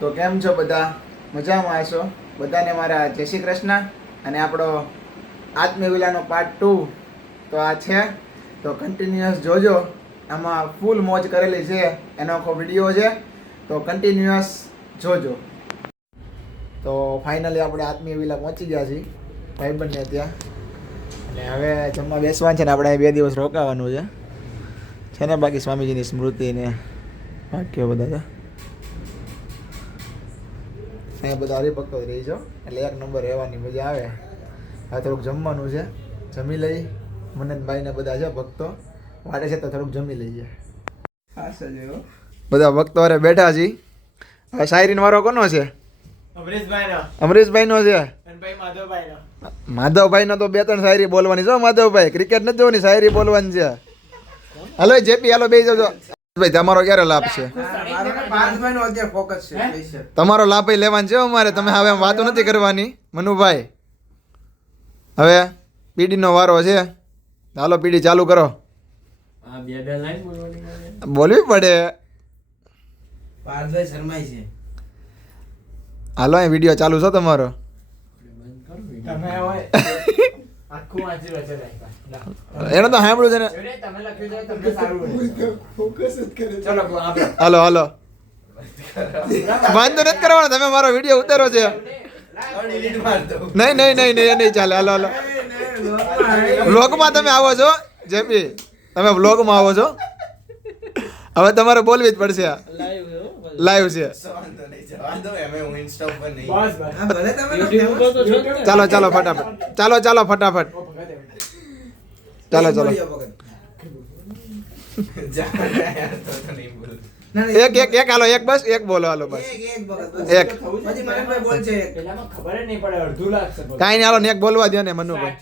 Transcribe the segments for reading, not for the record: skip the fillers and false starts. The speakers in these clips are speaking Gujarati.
તો કેમ છો બધા? મજામાં હશો? બધાને મારા જય શ્રી કૃષ્ણ. અને આપણો આત્મીય વિલાનો પાર્ટ 2 તો આ છે, તો કન્ટિન્યુઅસ જોજો. આમાં ફૂલ મોજ કરેલી છે, એનો આખો વિડીયો છે, તો કન્ટિન્યુઅસ જોજો. તો ફાઇનલી આપણે આત્મીય વિલા પહોંચી ગયા છીએ ભાઈબંધને ત્યાં, અને હવે જમવા બેસવાનું છે ને આપણે 2 દિવસ રોકાવાનું છે ને. બાકી સ્વામીજીની સ્મૃતિ ને વાક્યો બધા છે અહીંયા, બધા હરિભક્તો જ રહી છો એટલે 1 નંબર રહેવાની મજા આવે. હવે થોડુંક જમવાનું છે, જમી લઈ. મનનભાઈને બધા છે ભક્તો વાટે છે, તો થોડુંક જમી લઈએ. બધા ભક્તો અરે બેઠા છીએ. હવે શાયરીનો વારો કોનો છે? અમરીશભાઈનો છે. માધવભાઈનો તો 2-3 શાયરી બોલવાની છે. માધવભાઈ ક્રિકેટ નથી જોવાની, શાયરી બોલવાની છે. હાલો જેપી, હાલો બેસી જાજો. ભાઈ તમારો ક્યારે લાભ છે? તમારો લાભ ભાઈ લેવાનો છે અમારે. તમે હવે વાતો નથી કરવાની મનુભાઈ. હવે પીડી નો વારો છે. હાલો પીડી ચાલુ કરો. બોલવી પડે. હાલો અહીં વિડીયો ચાલુ છે તમારો. એને તો સાંભળ્યું છે ને. હાલો હાલો, વાંધો નથી કરવાનો. તમે મારો વિડીયો ઉતારો છે. નહીં નહીં નહીં નહીં, નહીં ચાલે. હાલો હાલો, વ્લોગમાં તમે આવો છો જેપી, તમે વ્લોગમાં આવો છો. હવે તમારે બોલવી જ પડશે. લાઈવ છે. ચાલો ચાલો ફટાફટ, ચાલો ચાલો ફટાફટ, ચાલો ચાલો. એક એક એક હાલો, એક બસ એક બોલો. હાલો બસ એક. કાઈ નહીં, હાલો ને એક બોલવા દો ને મનુભાઈ.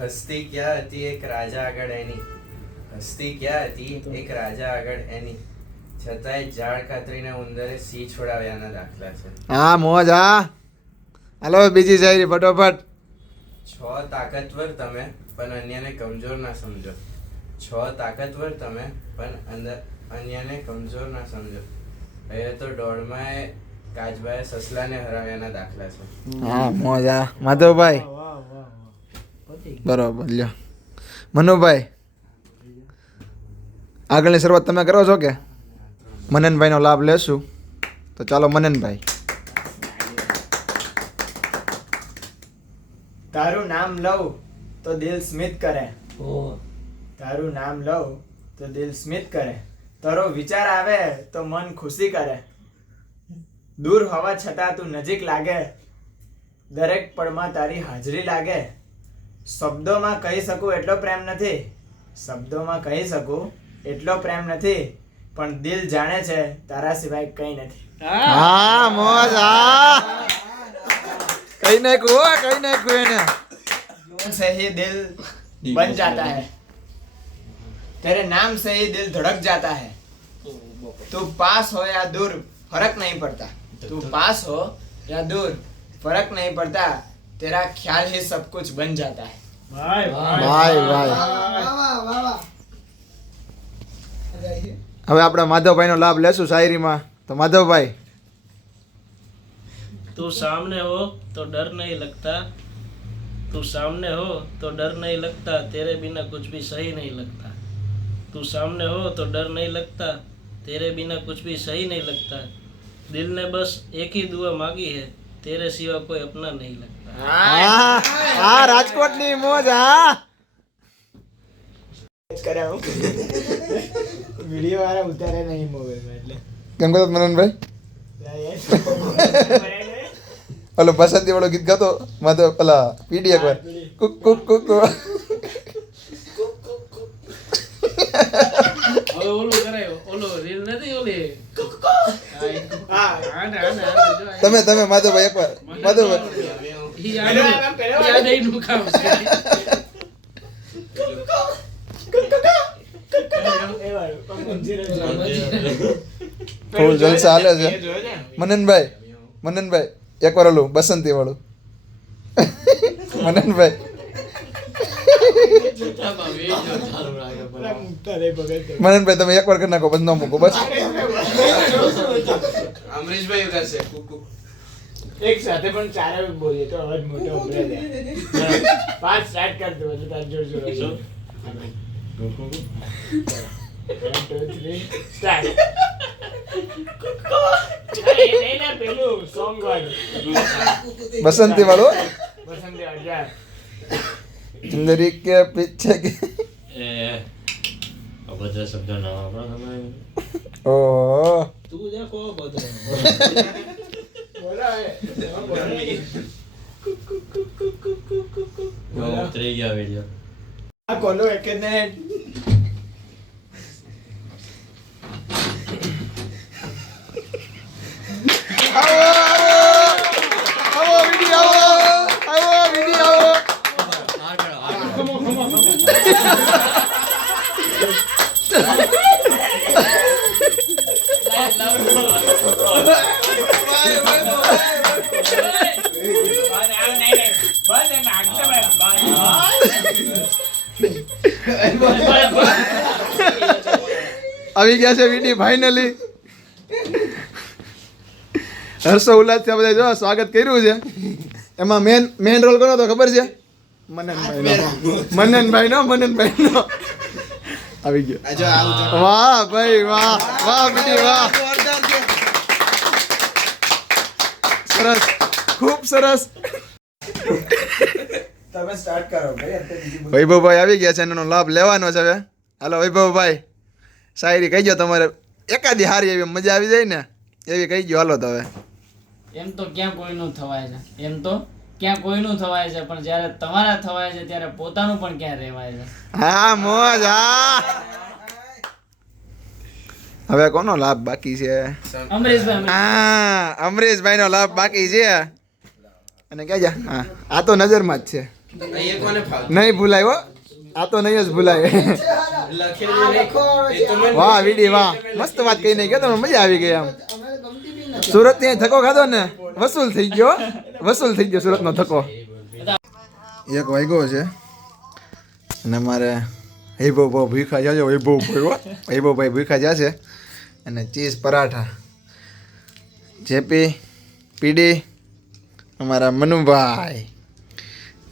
હસ્તી ક્યાં હતી એક રાજા આગળ એની, હસ્તી ક્યાં હતી એક રાજા આગળ એની, છતાંય ઝાડ કાતરીને ઉંદરે સિંહ છોડાવ્યાના દાખલા છે. હા મોજ. હા હાલો બીજી શાયરી ફટોફટ. 6 તાકતવર તમે પણ અન્યને કમજોર ના સમજો, 6 તાકતવર તમે પણ અન્યને કમજોર ના સમજો. હવે તો દોડમાં કાચબાએ સસલાને હરાવ્યાના દાખલા છે. હા મોજ. હા માધવભાઈ બરોબર. લ્યો મનુભાઈ, આગળની શરૂઆત તમે કરો છો કે મનનભાઈનો લાભ લેશું? તો ચાલો મનનભાઈ. તારું નામ લઉં તો દિલ સ્મિત કરે, તારું નામ લઉં તો દિલ સ્મિત કરે, તારો વિચાર આવે તો મન ખુશી કરે, દૂર હોવા છતાં તું નજીક લાગે, દરેક પળમાં તારી હાજરી લાગે. શબ્દોમાં કહી શકું એટલો પ્રેમ નથી, શબ્દોમાં કહી શકું એટલો પ્રેમ નથી, પણ દિલ જાણે છે તારા સિવાય કંઈ નથી. હા મોજ. હા કઈ નાખ્યું, કઈ નાખ્યું એને. से ही दिल बन जाता है, तेरे नाम से ही दिल धड़क जाता है, तू पास हो या दूर फर्क नहीं पड़ता, तू पास हो या दूर फर्क नहीं पड़ता, तेरा ख्याल ही सब कुछ बन जाता है. ભાઈ ભાઈ. હવે આપણે માધવભાઈનો લાભ લેશું શાયરીમાં. તો માધવભાઈ. तू सामने हो तो डर नहीं लगता, तू सामने हो तो डर नहीं लगता, तेरे बिना कुछ भी सही नहीं लगता, तू सामने हो तो डर नहीं लगता, तेरे बिना कुछ भी सही नहीं लगता, दिल ने बस एक ही दुआ मांगी है, तेरे सिवा कोई अपना नहीं लगता. હા રાજકોટની મોજ. હા વિડિયો વાળા ઉતારે નહીં મોબાઈલમાં એટલે કેમ કહો મનનભાઈ? ઓલો બસંતી વાળો ગીત ગાતો માધવ, પેલા પીડી એકવાર કુક કુક કુક. હવે ઓલું કરાયો, ઓલો રીલ નથી ઓલી. તમે તમે માધવભાઈ એકવાર. માધવભાઈ ફૂલ જલસા હાલે છે. મનનભાઈ, મનનભાઈ એકવાર ઓલું બસંતી વાળું. મનનભાઈ મનનભાઈ તમે એકવાર કરી નાખો પછી ન મૂકો બસ. અમરીશભાઈ કરશે એક સાથે પણ ચારે બોલીએ તો અવાજ મોટો ઉભરે જાય. 5 સ્ટાર્ટ કર દો એટલે તાર જોર જોર આવશે. 1 2 3 સ્ટાર્ટ. એ પેલું સોંગ વાળું બસંતી વાળો બસંતી અજાર. ચુંદરી કે પીછે કે અભદ્ર શબ્દ ના વાપરો તમે. ઓહો તું દેખો બધો બોલા ઉતરી ગયા વિડીયો. આ કોનો એક ને આવો વિડીયો આવો વિડીયો આવી ગયા છે વિડી ફાઇનલી. હર્ષો ઉલ્લાસ છે બધા જો સ્વાગત કર્યું છે. એમાં મેન રોલ કોનો તો ખબર છે? મનનભાઈ નો આવી ગયો. વાહ ભાઈ વાહ વાહ વિડી વાહ સરસ ખૂબ સરસ. તમે સ્ટાર્ટ કરો ભાઈ. અત્યારે બીજી બોલ. વૈભવભાઈ આવી ગયા છે એનો લાભ લેવાનો છે હવે. હાલો વૈભવભાઈ શાયરી કહી ગયો તમારે એકાદી હારી એવી મજા આવી જાય ને એવી કહી ગયો હાલો તો હવે. એમ તો ક્યાં કોઈનું થવાય છે, એમ તો ક્યાં કોઈનું થવાય છે, પણ જ્યારે તમારા થવાય છે ત્યારે પોતાનું પણ ક્યાં રહેવાય છે. હા મોજ હા. હવે કોનો લાભ બાકી છે? અમરીશભાઈ હા અમરીશભાઈ નો લાભ બાકી છે. અને ક્યાં જા? હા આ તો નજરમાં જ છે, અહીંયા કોને ફાવતું? નહીં ભૂલાય હો. આ તો નહીં જ ભૂલાય. લખેલું નહીં. એ તો મને વાહ વિડી વાહ મસ્ત વાત કહી નહીં કે તમે મજા આવી ગઈ આમ. સુરત થી ધક્કો ખાધો ને વસૂલ થઈ ગયો સુરત નો ધક્કો. એક વાગ્યો છે અને મારે વૈભવભાઈ ભૂખા જાજો. વૈભવભાઈ ભૂખા જશે અને ચીઝ પરાઠા જેપી પીડી અમારા મનુભાઈ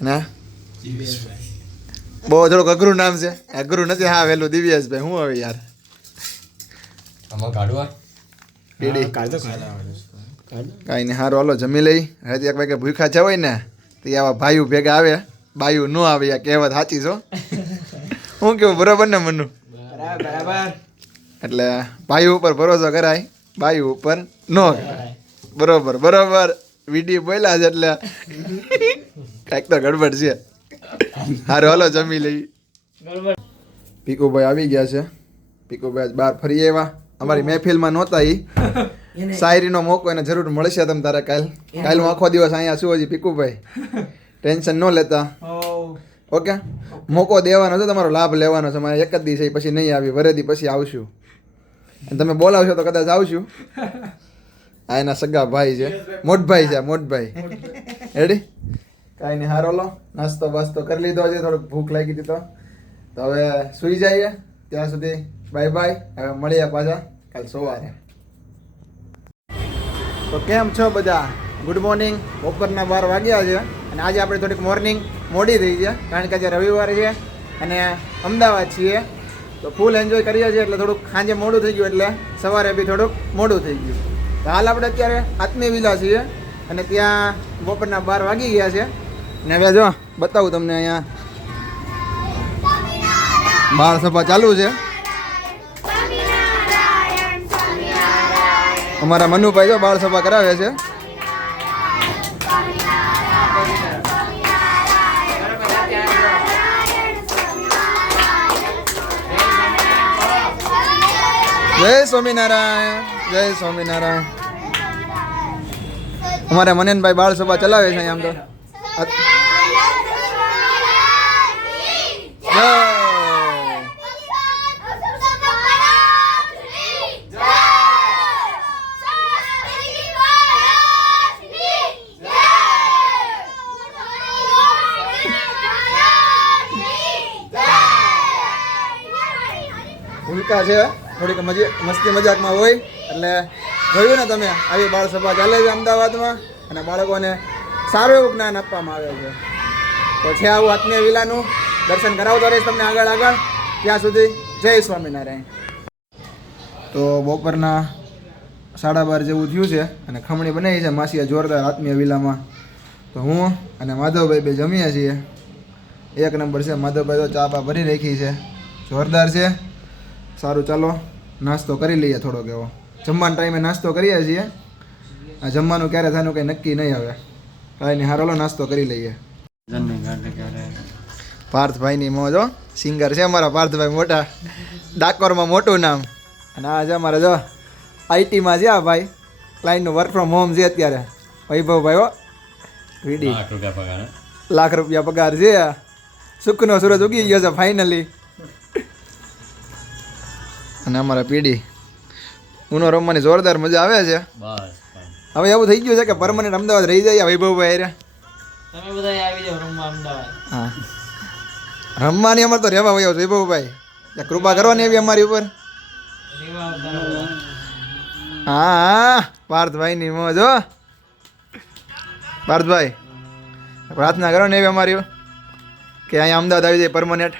ના બહુ થોડુંક અઘરું નામ છે. અઘરું નથી હા વેલું દિવ્યેશભાઈ. હું હવે યાર આમાં કાઢવા પીડી કાંઈ નહીં સારું હાલો જમી લઈ. હવે એક વાગે ભૂખા છે હોય ને તો આવા ભાઈઓ ભેગા આવે બાયું ન આવે યા કહેવત સાચી છો. હું કેવું બરોબર ને મનુ? બરાબર. એટલે ભાઈઓ ઉપર ભરોસો કરાય બાયું ઉપર ન કરાય. બરોબર વિડીયો બોલ્યા છે એટલે કાંઈક તો ગડબડ છે. સારું હાલો જમી લઈ. પીકુભાઈ આવી ગયા છે. પીકુભાઈ બહાર ફરી આવ્યા. અમારી મહેફિલમાં નહોતા ઈ શાયરીનો મોકો એને જરૂર મળશે તમ તારે કાલ હું આખો દિવસ અહીંયા છું હજી. પીકુભાઈ ટેન્શન ન લેતા ઓકે. મોકો દેવાનો છે તમારો લાભ લેવાનો છે. મારે એક જ દિવસ પછી નહીં આવી વરેદી પછી આવશું અને તમે બોલાવશો તો કદાચ આવશું. આ એના સગા ભાઈ છે મોટભાઈ રેડી કાંઈ નહીં હારો લો નાસ્તો બાસ્તો કરી લીધો છે. થોડુંક ભૂખ લાગી હતી તો હવે સૂઈ જઈએ. ત્યાં સુધી બાય બાય. હવે મળીએ પાછા કાલ સવારે. તો કેમ છો બધા? Good morning. બપોરના 12 વાગ્યા છે અને આજે આપણે થોડીક મોર્નિંગ મોડી થઈ છે કારણ કે આજે રવિવાર છે અને અમદાવાદ છીએ તો ફૂલ એન્જોય કરીએ છીએ એટલે થોડુંક સાંજે મોડું થઈ ગયું એટલે સવારે બી થોડુંક મોડું થઈ ગયું. તો હાલ આપણે અત્યારે આત્મીય વિલા છીએ અને ત્યાં બપોરના 12 વાગી ગયા છે ને હવે જો બતાવું તમને અહીંયા બાળ સભા ચાલુ છે. અમારા મનુભાઈ જો બાળ સભા કરાવે છે. જય સ્વામિનારાયણ. અમારા મનનભાઈ બાળ સભા ચલાવે છે અહીંયા આમ તો. જય. સિક્કા છે થોડીક મસ્તી મજાકમાં હોય એટલે જોયું ને તમે આવી બાળ સભા ચાલે છે અમદાવાદમાં અને બાળકોને સારું એવું જ્ઞાન આપવામાં આવે છે તો છે આવું આત્મીય વિલાનું દર્શન કરાવતો રહીશ તમને આગળ ત્યાં સુધી જય સ્વામિનારાયણ. તો બપોરના 12:30 જેવું થયું છે અને ખમણી બનાવી છે માસીએ જોરદાર આત્મીય વિલામાં. તો હું અને માધવભાઈ બે જમીએ છીએ. એક નંબર છે. માધવભાઈ તો ચા બા ભરી રાખી છે, જોરદાર છે. સારું ચાલો નાસ્તો કરી લઈએ થોડોક એવો. જમવાના ટાઈમે નાસ્તો કરીએ છીએ. આ જમવાનું ક્યારે થવાનું કંઈ નક્કી નહીં આવે. કાંઈ નહીં, હારો નાસ્તો કરી લઈએ. પાર્થભાઈની મોજ હો, સિંગર છે અમારા પાર્થભાઈ મોટા, ડાકોરમાં મોટું નામ. અને આ છે અમારે જો આઈટીમાં છે આ ભાઈ, ક્લાયન્ટનું વર્ક ફ્રોમ હોમ છે અત્યારે, વૈભવભાઈ હો વીડી. લાખ રૂપિયા પગાર છે. સુખનો સૂરજ ઉગી ગયો છે ફાઇનલી. અને અમારા પીડી ઉનો રમવાની જોરદાર મજા આવે છે. હવે એવું થઈ ગયું છે કે પરમાનન્ટ અમદાવાદ રહી જાય વૈભવભાઈ રે. તમે બધા આવી જાઓ રમવા અમદાવાદ. હા, રમવાની અમારે તો રહેવા હોય વૈભવભાઈ, કૃપા કરવાની એવી અમારી ઉપર. હા પાર્થભાઈની મોજ હો. પાર્થભાઈ પ્રાર્થના કરો ને એવી અમારી કે અહીંયા અમદાવાદ આવી જાય પરમાનન્ટ.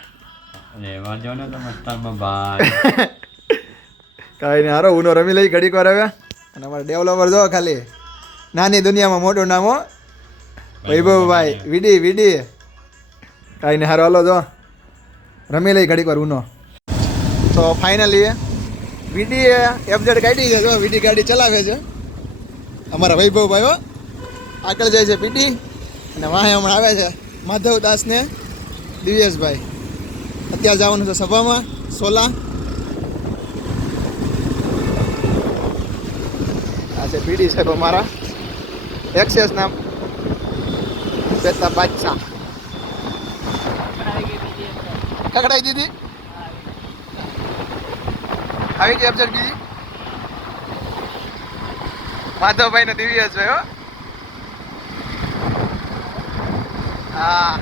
કાંઈ નહીં, હારો ઉનો રમી લઈ ઘડીક વાર હવે. અને અમારા ડેવલપર જો ખાલી નાની દુનિયામાં મોટું નામ હો, વૈભવભાઈ વીડી. કાંઈ નહીં, હારો હાલો જો રમી લઈ ઘડીક વાર ઉનો. તો ફાઇનલી વીડીએ એફઝેડ કાઢી છે. જો વીડી ગાડી ચલાવે છે અમારા વૈભવભાઈ હો. આગળ જાય છે પીડી અને વાહે હમણાં આવે છે માધવદાસ ને દિવ્યેશભાઈ. અત્યારે જવાનું છે સભામાં સોલા. આ છે પીડી સાહેબ અમારા એક્સેસ નામ બેતા બાદશાહ. કકડાઈ દીધી, આવી ગઈ એફઝેડ બીજી. માધવભાઈ ને દિવ્યેશભાઈ હો. હા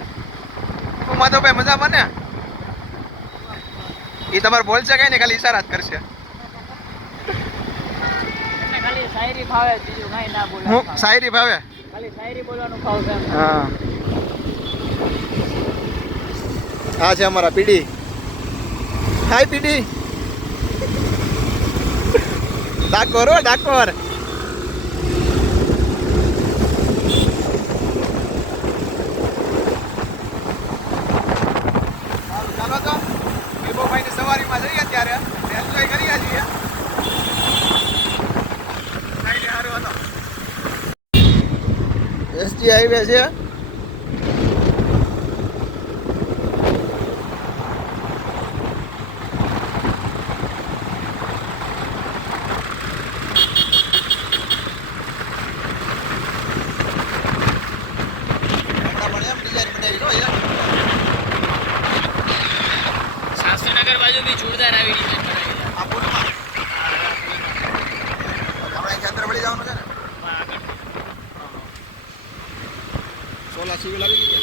તું માધવભાઈ મજામાં ને? એ તમારે બોલશે કઈ ને, ખાલી ઈશારા જ કરશે. ખાલી શાયરી ફાવે, બીજું કાંઈ ના બોલે. હું શાયરી ભાવે, ખાલી શાયરી બોલવાનું ફાવશે એમ. હા. આ છે અમારા પીડી. હાય પીડી. ડાકોર હો ડાકોર. ચાલો તો વિભોભાઈની સવારીમાં જઈએ ત્યારે એન્જોય કરીએ છીએ. એસજી હાઈવે છે. શાસ્ત્રીનગર બાજુ બી જોરદાર આવી ડિઝાઇન કરાવી છે. અંદર વળી જવાનું છે ને. સોલા સિવિલ આવી ગઈ.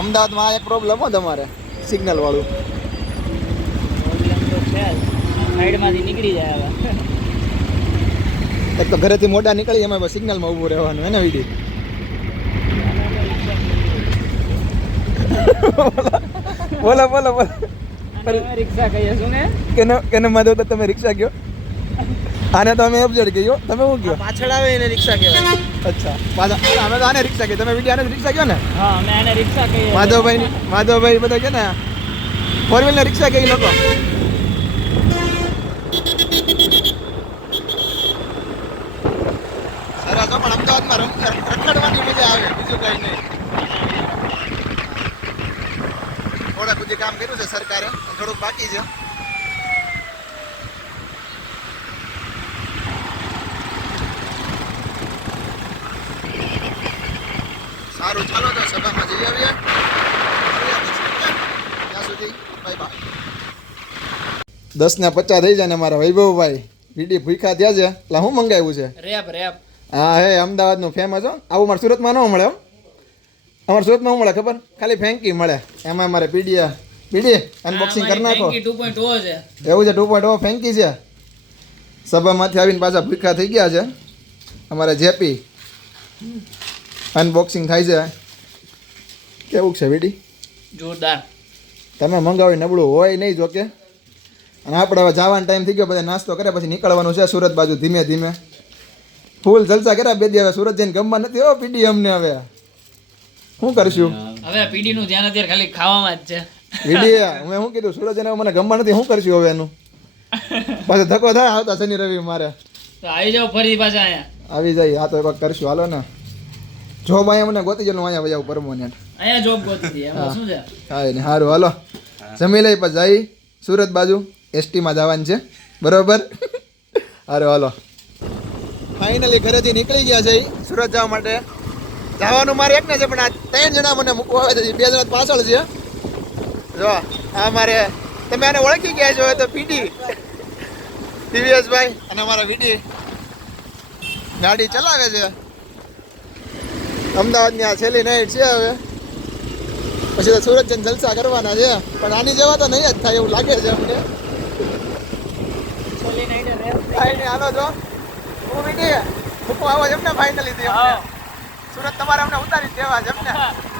અમદાવાદમાં એક પ્રોબ્લેમ હો તમારે, સિગ્નલ વાળું. પ્રોબ્લેમ તો છે જ, સાઈડમાંથી નીકળી જાય હવે. એક તો ઘરેથી મોટા નીકળી એમાં સિગ્નલમાં ઊભું રહેવાનું હે ને વીડી. બોલો બોલો બોલો. રિક્ષા કહીએ શું ને? કેને માધવ તો તમે રિક્ષા કયો? આને તો અમે એફઝેડ કયો, તમે શું કયો? પાછળ આવે એને રિક્ષા કહેવાય. અચ્છા પાછા અમે તો આને રિક્ષા કહીએ, તમે વીડી આને રિક્ષા કયો ને? હા, અમે એને રિક્ષા કહીએ. માધવભાઈ બધા કે ને ફોર વ્હીલર રિક્ષા કઈ લોકો. સરસ પણ અમદાવાદમાં રખડવાની મજા આવે, બીજું કઈ નહીં. થોડાક બધું કામ કર્યું છે સરકારે, થોડુંક બાકી છે. સારું ચાલો તો સભામાં જઈ આવીએ. ત્યાં સુધી બાય બાય. 10:50 થઈ જાય ને મારા વૈભવભાઈ વીડી ભૂખા થયા છે. એટલે શું મંગાવ્યું છે? રેપ. હા હે અમદાવાદનું ફેમસ હો. આવું મારા સુરતમાં ન મળે હો. અમારા સુરતમાં શું મળે ખબર? ખાલી ફેંકી મળે. એમાં મારે પીડીએ બીડી અનબોક્સિંગ કરી નાખો. 2.0 છે. એવું છે 2.0 ફેંકી છે. સભામાંથી આવીને પાછા ભૂખ્યા થઈ ગયા છે અમારા જેપી. અનબોક્સિંગ થાય છે. કેવું છે બીડી? જોરદાર. તમે મંગાવી નબળું હોય નહીં જોકે. અને આપણે હવે જવાનો ટાઈમ થઈ ગયો, બધા નાસ્તો કરે પછી નીકળવાનું છે સુરત બાજુ ધીમે ધીમે. ફૂલ જલસા કર્યા બે દી. હવે સુરત જઈને ગમવા નથી હો પીડી અમને. હવે શું કરશું? હવે પીડી નું ધ્યાન અત્યારે ખાલી ખાવામાં જ છે. પીડી હું શું કીધું સુરત જઈને મને ગમવા નથી. શું કરશું હવે એનું? પાછો ધક્કો થાય આવતા શનિ રવિ મારે. તો આવી જાવ ફરી પાછા અહીંયા. આવી જાય. આ તો એક કરશું હાલો ને. જોબ અહીંયા મને ગોતી જવાનું અહીંયા વજાવું પરમોનેટ. અહીંયા જોબ ગોતી હતી એમાં શું છે? હા ને સારું હાલો જમી લઈ પછી જઈ સુરત બાજુ એસટીમાં જવાનું છે બરોબર. સારું હાલો ફાઇનલી ઘરેથી નીકળી ગયા છે સુરત જવા માટે. જવાનું મારે એક ને છે પણ આ 3 જણા મને મૂકવા આવે છે. 2 જણા પાછળ છે. જો આ મારે તમે આને ઓળખી ગયા છો તો પીડી દિવ્યેશભાઈ અને અમારા વીડી ગાડી ચલાવે છે. અમદાવાદની આ છેલ્લી નાઈટ છે. હવે પછી તો સુરત જઈને જલસા કરવાના છે. પણ આની જેવા તો નહીં જ થાય એવું લાગે છે અમને. કાંઈ નહીં હાલો જો હું વીડી મૂકવા આવો છે એમને ફાઇનલી સુરત તમારે અમને ઉતારી દેવા છે એમને.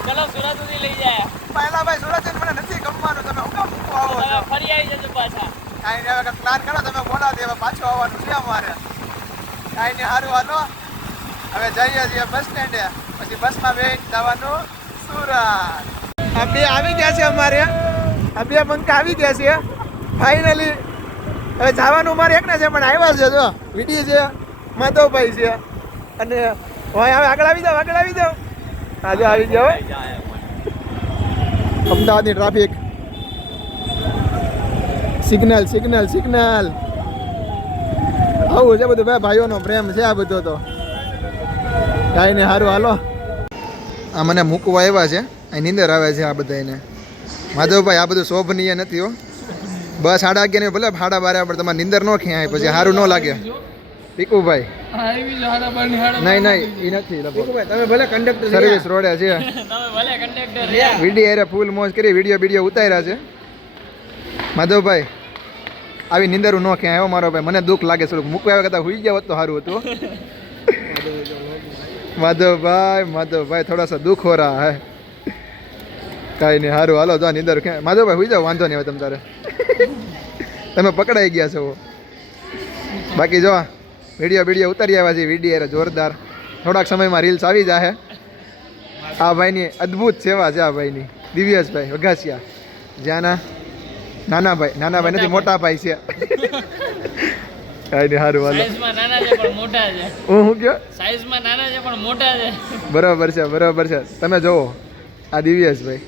ચલો સુરત સુધી લઈ જાય. પહેલા ભાઈ સુરત જઈને મને નથી ગમવાનું. તમે હું કામ મૂકવા આવો છો? ફરી આવી જજો પાછા. કાંઈ નહીં હવે પ્લાન કરો તમે બોલાવો હવે પાછું આવવાનું છે અમારે. કાંઈ નહીં સારું હાલો હવે જઈએ છીએ બસ સ્ટેન્ડે. પછી બસમાં બેસી જવાનું સુરત. આ બે આવી ગયા છે અમારે. આ બે બંકા આવી ગયા છે ફાઇનલી. હવે જવાનું મારે એક ને છે પણ આવ્યા છે જો વીડી છે માધવભાઈ છે અને હવે આગળ આવી જાવ આગળ આવી જાવ. હા જો આવી જાવ. અમદાવાદની ટ્રાફિક સિગ્નલ સિગ્નલ સિગ્નલ આવું છે બધું ભાઈ. ભાઈઓનો પ્રેમ છે આ બધો તો. કાંઈ નહીં સારું હાલો. આ મને મૂકવા આવ્યા છે. અહીં નીંદર આવે છે આ બધાને. માધવભાઈ આ બધું શોભનીય નથી હો. બસ 11:30 ને ભલે 12:30 પણ તમારે નીંદર ન ખેંચાય પછી સારું ન લાગે. પીકુભાઈ નહીં નહીં એ નથી તમે ભલે કંડક્ટર સર્વિસ રોડે છે. વિડીયો અરે ફૂલ મોજ કરી. વિડીયો ઉતાર્યા છે. માધવભાઈ આવી નીંદરું ન ખેંચાય મારો ભાઈ. મને દુઃખ લાગે થોડુંક મૂકવા આવ્યા કરતા હુઈ ગયા હોત તો સારું હતું. માધવભાઈ થોડા સા દુઃખ હો રહા હે. કાંઈ નહીં સારું હાલો જો નીંદર માધવભાઈ હુઈ જાઓ વાંધો નહીં હવે તમ તારે. તમે પકડાઈ ગયા છો. બાકી જો વિડીયો ઉતારી આવ્યા છે. વિડીયો જોરદાર. થોડાક સમયમાં રીલ્સ આવી જશે. આ ભાઈની અદ્ભુત સેવા છે. આ ભાઈની દિવ્યેશભાઈ વઘાસિયા જ્યાંના નાના ભાઈ નથી મોટા ભાઈ છે. કાંઈ નહીં સારું હાલો. સાઈઝમાં નાના છે પણ મોટા છે. હું કયો સાઈઝમાં નાના છે પણ મોટા છે. બરાબર છે. તમે જોવો આ દિવ્યેશભાઈ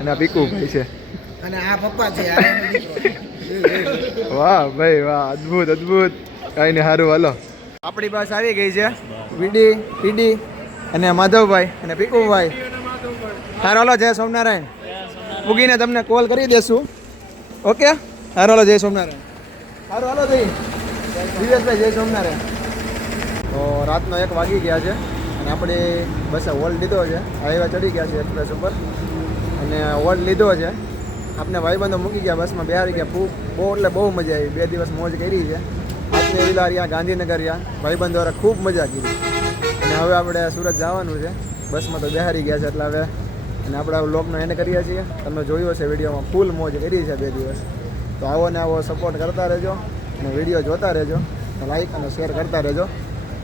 અને આ પીકુભાઈ છે અને આ પપ્પા છે. વાહ ભાઈ વાહ અદ્ભુત. કાંઈ નહીં સારું હાલો. આપણી બસ આવી ગઈ છે. પીડી અને માધવભાઈ અને પીકુભાઈ. સારું હાલો જય સોમનારાયણ. ઉગીને તમને કોલ કરી દેશું. ઓકે સારું હાલો જય સોમનારાયણ. સારું હાલો જય દિવ્યેશભાઈ જય સોમનારાયણ. તો રાતનો 1 વાગી ગયા છે અને આપણે બસે હોલ્ડ લીધો છે. હાઈવે ચડી ગયા છે એક્સપ્રેસ ઉપર અને હોલ્ડ લીધો છે. આપણે ભાઈબંધો મૂકી ગયા બસમાં બેહારી ગયા. બહુ એટલે બહુ મજા આવી. 2 દિવસ મોજ કરી છે. આજને વિલા રહ્યા ગાંધીનગર રહ્યા ભાઈબંધો દ્વારા ખૂબ મજા કરી. અને હવે આપણે સુરત જવાનું છે. બસમાં તો બેહારી ગયા છે એટલે હવે અને આપણે આ વ્લોગનો એન્ડ કરીએ છીએ. તમે જોયું હશે વિડીયોમાં ફૂલ મોજ કરી છે 2 દિવસ. તો આવો ને આવો સપોર્ટ કરતા રહેજો અને વિડીયો જોતા રહેજો. લાઈક અને શેર કરતા રહેજો.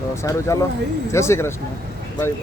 તો સારું ચાલો જય શ્રી કૃષ્ણ. બાય.